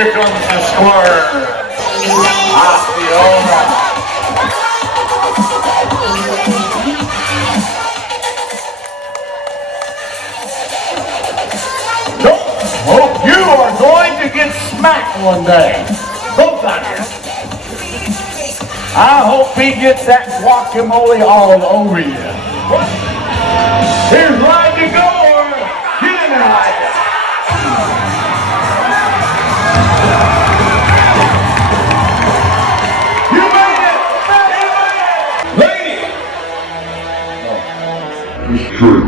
Here comes the squirrel. Osceola. Hope you are going to get smacked one day. Both of you. I hope he gets that guacamole all over you. Here's Ride to Go. Get in there. You made it! Lady! It's true.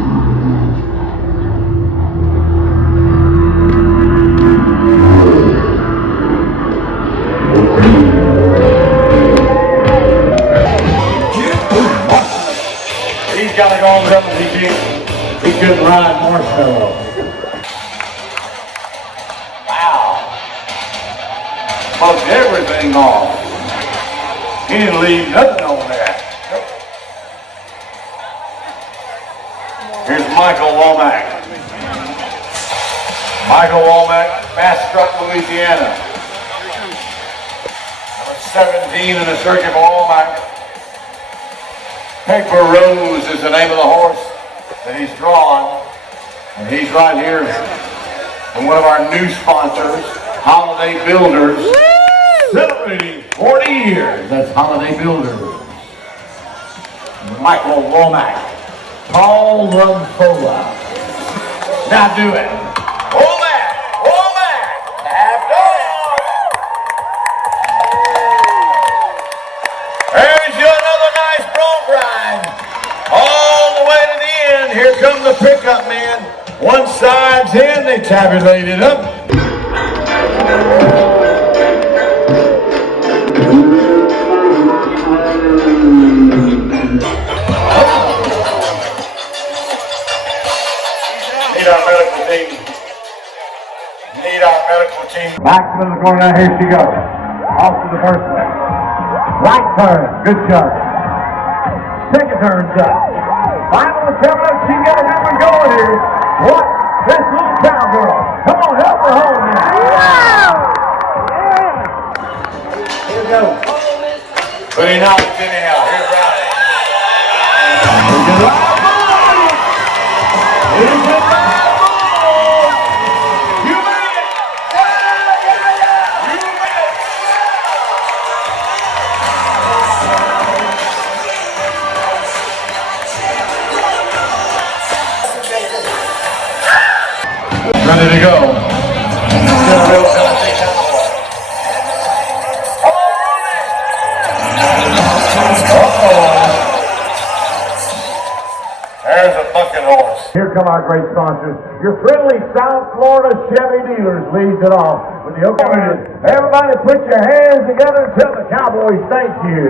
He's got to go on double. He couldn't ride Marshmallow. Wow. Bugged everything off. He didn't leave nothing on there. Here's Michael Womack. Michael Womack, Bastrop, Louisiana. Number 17 in the search of Womack. Paper Rose is the name of the horse that he's drawn. And he's right here from one of our new sponsors, Holiday Builders. Celebrating 40 years. That's Holiday Builders. Michael Womack. Paul Rumfola. Now do it. Womack! Womack! Have done it! There's you another nice bronc ride. All the way to the end. Here come the pickup men. One side's in, they tabulated up. Need our medical team. Need our medical team. Back to the corner, now here she goes. Off to the first one. Right turn, good shot. Second turn's up. Final coming up, she got a good one going here. What? This little cowgirl. Come on, help her home now. Here we go. Pretty nice anyhow. Here's Riley. Here's a live ball. Here's a live ball. You made it. Yeah. You made it. Ready to go. There's a bucket horse. Here come our great sponsors. Your friendly South Florida Chevy dealers leads it off with the Okeechobee. Everybody put your hands together and tell the Cowboys thank you.